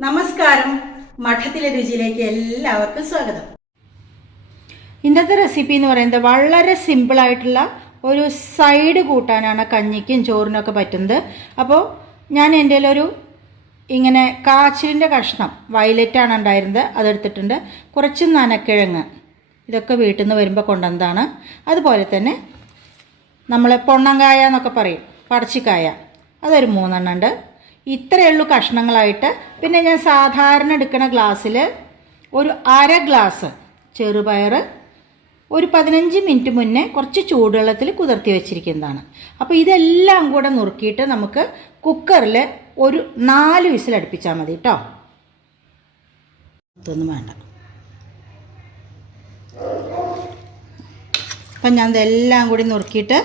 നമസ്കാരം. മഠത്തിലെ രുചിയിലേക്ക് എല്ലാവർക്കും സ്വാഗതം. ഇന്നത്തെ റെസിപ്പി എന്ന് പറയുന്നത് വളരെ സിമ്പിളായിട്ടുള്ള ഒരു സൈഡ് കൂട്ടാനാണ് കഞ്ഞിക്കും ചോറിനൊക്കെ പറ്റുന്നത്. അപ്പോൾ ഞാൻ എന്റെ ഒരു ഇങ്ങനെ കാച്ചിലിന്റെ കഷ്ണം വയലറ്റാണ് ഉണ്ടായിരുന്നത്. അതെടുത്തിട്ടുണ്ട് കുറച്ച് നനക്കിഴങ്ങ്. ഇതൊക്കെ വീട്ടിൽ നിന്ന് വരുമ്പോൾ കൊണ്ടുവന്നതാണ്. അതുപോലെ തന്നെ നമ്മൾ പൊണ്ണങ്കായ എന്നൊക്കെ പറയും. പടച്ചിക്കായ. അതൊരു മൂന്നെണ്ണം ഉണ്ട്. ഇത്രയേ ഉള്ളൂ കഷ്ണങ്ങളായിട്ട്. പിന്നെ ഞാൻ സാധാരണ എടുക്കുന്ന ഗ്ലാസ്സിൽ ഒരു അര ഗ്ലാസ് ചെറുപയർ ഒരു പതിനഞ്ച് മിനിറ്റ് മുന്നേ കുറച്ച് ചൂടുവെള്ളത്തിൽ കുതിർത്തി വെച്ചിരിക്കുന്നതാണ്. അപ്പോൾ ഇതെല്ലാം കൂടെ നുറുക്കിയിട്ട് നമുക്ക് കുക്കറിൽ ഒരു നാല് വിസിൽ അടുപ്പിച്ചാൽ മതി കേട്ടോ ഇതൊന്നും വേണ്ട. അപ്പം ഞാൻ ഇതെല്ലാം കൂടി നുറുക്കിയിട്ട്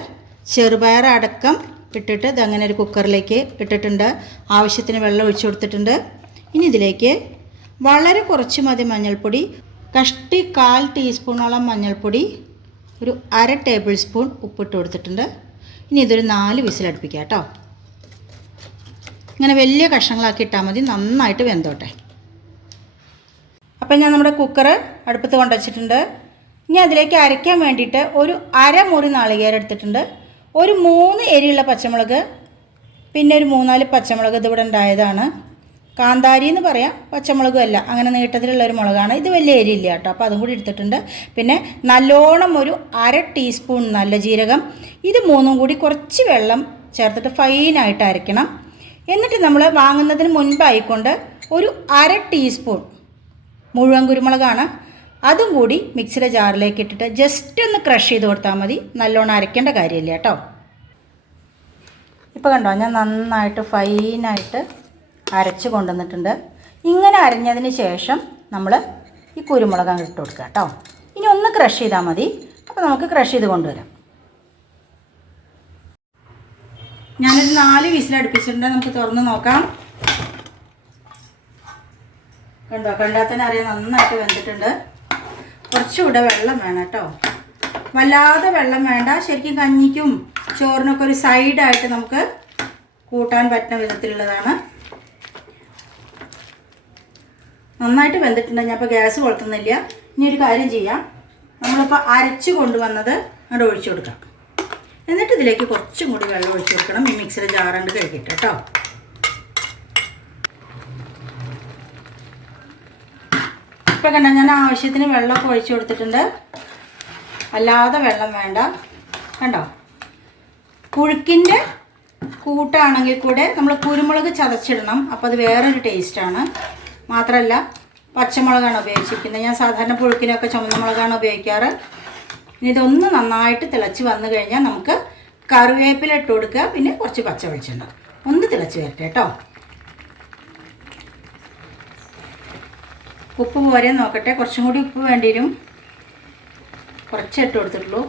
ചെറുപയർ അടക്കം ഇട്ടിട്ട് ഇതങ്ങനെ ഒരു കുക്കറിലേക്ക് ഇട്ടിട്ടുണ്ട്. ആവശ്യത്തിന് വെള്ളം ഒഴിച്ചു കൊടുത്തിട്ടുണ്ട്. ഇനി ഇതിലേക്ക് വളരെ കുറച്ച് മതി മഞ്ഞൾപ്പൊടി കഷ്ടി കാൽ ടീസ്പൂണോളം മഞ്ഞൾപ്പൊടി ഒരു അര ടേബിൾ സ്പൂൺ ഉപ്പിട്ട് കൊടുത്തിട്ടുണ്ട്. ഇനി ഇതൊരു നാല് വിസിലടുപ്പിക്കാം കേട്ടോ. ഇങ്ങനെ വലിയ കഷ്ണങ്ങളാക്കി ഇട്ടാൽ മതി നന്നായിട്ട് വെന്തോട്ടെ. അപ്പം ഞാൻ നമ്മുടെ കുക്കർ അടുപ്പത്ത് കൊണ്ടുവച്ചിട്ടുണ്ട്. ഇനി അതിലേക്ക് അരയ്ക്കാൻ വേണ്ടിയിട്ട് ഒരു അരമുറി നാളികേരം എടുത്തിട്ടുണ്ട്. ഒരു മൂന്ന് എരിയുള്ള പച്ചമുളക് പിന്നെ ഒരു മൂന്നാൽ പച്ചമുളക് ഇതിവിടെ ഉണ്ടായതാണ്. കാന്താരി എന്ന് പറയാം പച്ചമുളകും അല്ല. അങ്ങനെ നീട്ടത്തിലുള്ള ഒരു മുളകാണ്. ഇത് വലിയ എരിയില്ല കേട്ടോ. അപ്പോൾ അതും കൂടി എടുത്തിട്ടുണ്ട്. പിന്നെ നല്ലോണം ഒരു അര ടീസ്പൂൺ നല്ല ജീരകം ഇത് മൂന്നും കൂടി കുറച്ച് വെള്ളം ചേർത്തിട്ട് ഫൈനായിട്ട് അരയ്ക്കണം. എന്നിട്ട് നമ്മൾ വാങ്ങുന്നതിന് മുൻപായിക്കൊണ്ട് ഒരു അര ടീസ്പൂൺ മുഴുവൻ കുരുമുളകാണ് അതും കൂടി മിക്സിയുടെ ജാറിലേക്ക് ഇട്ടിട്ട് ജസ്റ്റ് ഒന്ന് ക്രഷ് ചെയ്ത് കൊടുത്താൽ മതി. നല്ലോണം അരയ്ക്കേണ്ട കാര്യമില്ല കേട്ടോ. ഇപ്പോൾ കണ്ടോ ഞാൻ നന്നായിട്ട് ഫൈനായിട്ട് അരച്ച് കൊണ്ടുവന്നിട്ടുണ്ട്. ഇങ്ങനെ അരഞ്ഞതിന് ശേഷം നമ്മൾ ഈ കുരുമുളക് അങ്ങ് ഇട്ട് കൊടുക്കുക കേട്ടോ. ഇനി ഒന്ന് ക്രഷ് ചെയ്താൽ മതി. അപ്പോൾ നമുക്ക് ക്രഷ് ചെയ്ത് കൊണ്ടുവരാം. ഞാനൊരു നാല് വിസിലടുപ്പിച്ചിട്ടുണ്ട് നമുക്ക് തുറന്ന് നോക്കാം. കണ്ടോ കണ്ടാൽ തന്നെ അറിയാം നന്നായിട്ട് വെന്തിട്ടുണ്ട്. കുറച്ചുകൂടെ വെള്ളം വേണം കേട്ടോ. വല്ലാതെ വെള്ളം വേണ്ട. ശരിക്കും കഞ്ഞിക്കും ചോറിനൊക്കെ ഒരു സൈഡായിട്ട് നമുക്ക് കൂട്ടാൻ പറ്റുന്ന വിധത്തിലുള്ളതാണ്. നന്നായിട്ട് വെന്തിട്ടുണ്ട്. ഞാൻ ഇപ്പോൾ ഗ്യാസ് കൊളുത്തുന്നില്ല. ഇനി ഒരു കാര്യം ചെയ്യാം. നമ്മളിപ്പോൾ അരച്ച് കൊണ്ടുവന്നത് അവിടെ ഒഴിച്ചു കൊടുക്കാം. എന്നിട്ട് ഇതിലേക്ക് കുറച്ചും കൂടി വെള്ളം ഒഴിച്ചു കൊടുക്കണം. ഈ മിക്സിയുടെ ജാറുണ്ട് കഴിക്കട്ടെ കേട്ടോ. ഇപ്പം കണ്ട ഞാൻ ആവശ്യത്തിന് വെള്ളമൊക്കെ ഒഴിച്ചു കൊടുത്തിട്ടുണ്ട്. അല്ലാതെ വെള്ളം വേണ്ട. കണ്ടോ? പുഴുക്കിന്റെ കൂട്ടാണെങ്കിൽ കൂടെ നമ്മൾ കുരുമുളക് ചതച്ചിടണം. അപ്പോൾ അത് വേറൊരു ടേസ്റ്റാണ് മാത്രമല്ല പച്ചമുളകാണ് ഉപയോഗിച്ചിരിക്കുന്നത്. ഞാൻ സാധാരണ പുഴുക്കിനൊക്കെ ചുമന്ന മുളകാണ് ഉപയോഗിക്കാറ്. ഇനി ഇതൊന്ന് നന്നായിട്ട് തിളച്ച് വന്നു കഴിഞ്ഞാൽ നമുക്ക് കറിവേപ്പില ഇട്ട് കൊടുക്കുക. പിന്നെ കുറച്ച് പച്ച വെളിച്ചെണ്ണ ഒന്ന് തിളച്ച് വരട്ടെ കേട്ടോ. ഉപ്പ് പോരെ നോക്കട്ടെ. കുറച്ചും കൂടി ഉപ്പ് വേണ്ടി വരും കുറച്ചിട്ട് കൊടുത്തിട്ടുള്ളൂ.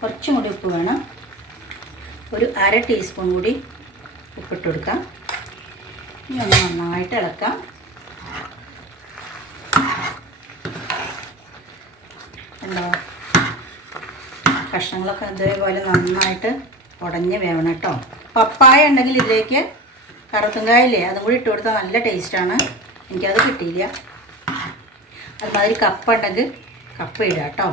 കുറച്ചും കൂടി ഉപ്പ് വേണം. ഒരു അര ടീസ്പൂൺ കൂടി ഉപ്പിട്ട് കൊടുക്കാം. ഇനി ഒന്ന് നന്നായിട്ട് ഇളക്കാം. ഉണ്ടോ കഷ്ണങ്ങളൊക്കെ ഇതേപോലെ നന്നായിട്ട് ഉടഞ്ഞ് വേവണം കേട്ടോ. പപ്പായ ഉണ്ടെങ്കിൽ ഇതിലേക്ക് കറുത്തുങ്കായില്ലേ അതും കൂടി ഇട്ട് കൊടുത്താൽ നല്ല ടേസ്റ്റാണ് എനിക്കത് കിട്ടിയില്ല. അതുമാതിരി കപ്പ ഉണ്ടെങ്കിൽ കപ്പ ഇടുക കേട്ടോ.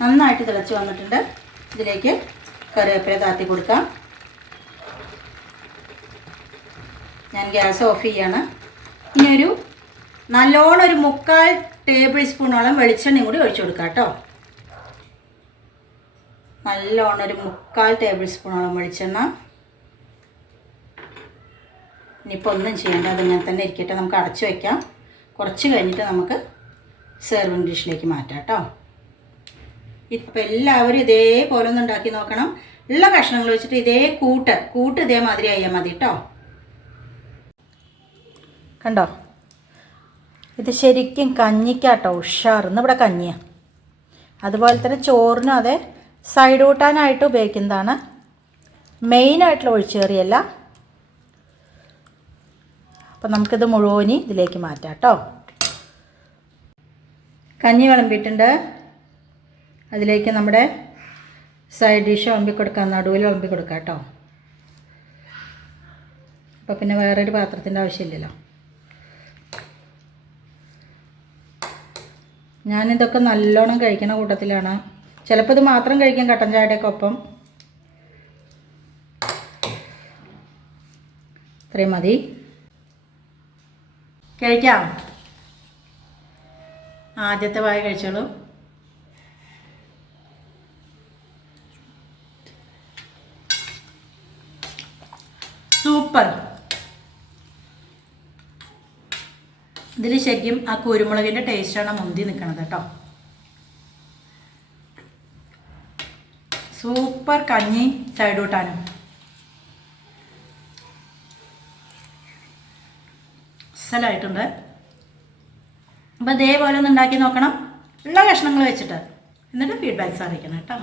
നന്നായിട്ട് തിളച്ച് വന്നിട്ടുണ്ട്. ഇതിലേക്ക് കറിവേപ്പില താത്തി കൊടുക്കാം. ഞാൻ ഗ്യാസ് ഓഫ് ചെയ്യാണ്. ഇനി ഒരു നല്ലോണം ഒരു മുക്കാൽ ടേബിൾ സ്പൂണോളം വെളിച്ചെണ്ണയും കൂടി ഒഴിച്ചു കൊടുക്കാം കേട്ടോ. നല്ലോണം ഒരു മുക്കാൽ ടേബിൾ സ്പൂണോളം വെളിച്ചെണ്ണ. ഇനിയിപ്പോൾ ഒന്നും ചെയ്യേണ്ട അതിങ്ങനെ തന്നെ ഇരിക്കട്ടെ. നമുക്ക് അടച്ചു വയ്ക്കാം കുറച്ച് കഴിഞ്ഞിട്ട് നമുക്ക് സെർവിങ് ഡിഷിലേക്ക് മാറ്റാം കേട്ടോ. ഇപ്പം എല്ലാവരും ഇതേപോലെ ഒന്ന് ഉണ്ടാക്കി നോക്കണം. ഉള്ള കഷ്ണങ്ങൾ വെച്ചിട്ട് ഇതേ കൂട്ട് കൂട്ട് ഇതേമാതിരി ആയാൽ മതി കേട്ടോ. കണ്ടോ? ഇത് ശരിക്കും കഞ്ഞിക്കാട്ടോ ഉഷാർ ഇന്ന് ഇവിടെ കഞ്ഞിയാണ് അതുപോലെ തന്നെ ചോറിനും അതെ സൈഡ് കൂട്ടാനായിട്ട് ഉപയോഗിക്കുന്നതാണ് മെയിനായിട്ടുള്ള ഒഴിച്ചേറിയല്ല അപ്പം നമുക്കിത് മുഴുവനി ഇതിലേക്ക് മാറ്റാം കേട്ടോ കഞ്ഞി വിളമ്പിയിട്ടുണ്ട്. അതിലേക്ക് നമ്മുടെ സൈഡ് ഡിഷ് വിളമ്പി കൊടുക്കാം നടുവിൽ വിളമ്പി കൊടുക്കാം കേട്ടോ അപ്പോൾ പിന്നെ വേറൊരു പാത്രത്തിന്റെ ആവശ്യമില്ലല്ലോ. ഞാനിതൊക്കെ നല്ലോണം കഴിക്കണ കൂട്ടത്തിലാണ്. ചിലപ്പോൾ ഇത് മാത്രം കഴിക്കാം കട്ടൻ ചായയുടെയൊക്കെ ഒപ്പം. ഇത്രയും മതി. കഴിക്കാം. ആദ്യത്തെ വായ കഴിച്ചോളൂ. സൂപ്പർ. ഇതിൽ ശരിക്കും ആ കുരുമുളകിന്റെ ടേസ്റ്റാണ് മുന്തി നിൽക്കണത് കേട്ടോ. സൂപ്പർ കഞ്ഞി സൈഡ് കൂട്ടാനും അസലായിട്ടുണ്ട് അപ്പോൾ ഇതേപോലെ ഒന്ന് ഉണ്ടാക്കി നോക്കണം. ഉള്ള കഷ്ണങ്ങൾ വെച്ചിട്ട്. എന്നിട്ട് ഫീഡ്ബാക്ക്സ് അറിയിക്കണം കേട്ടോ.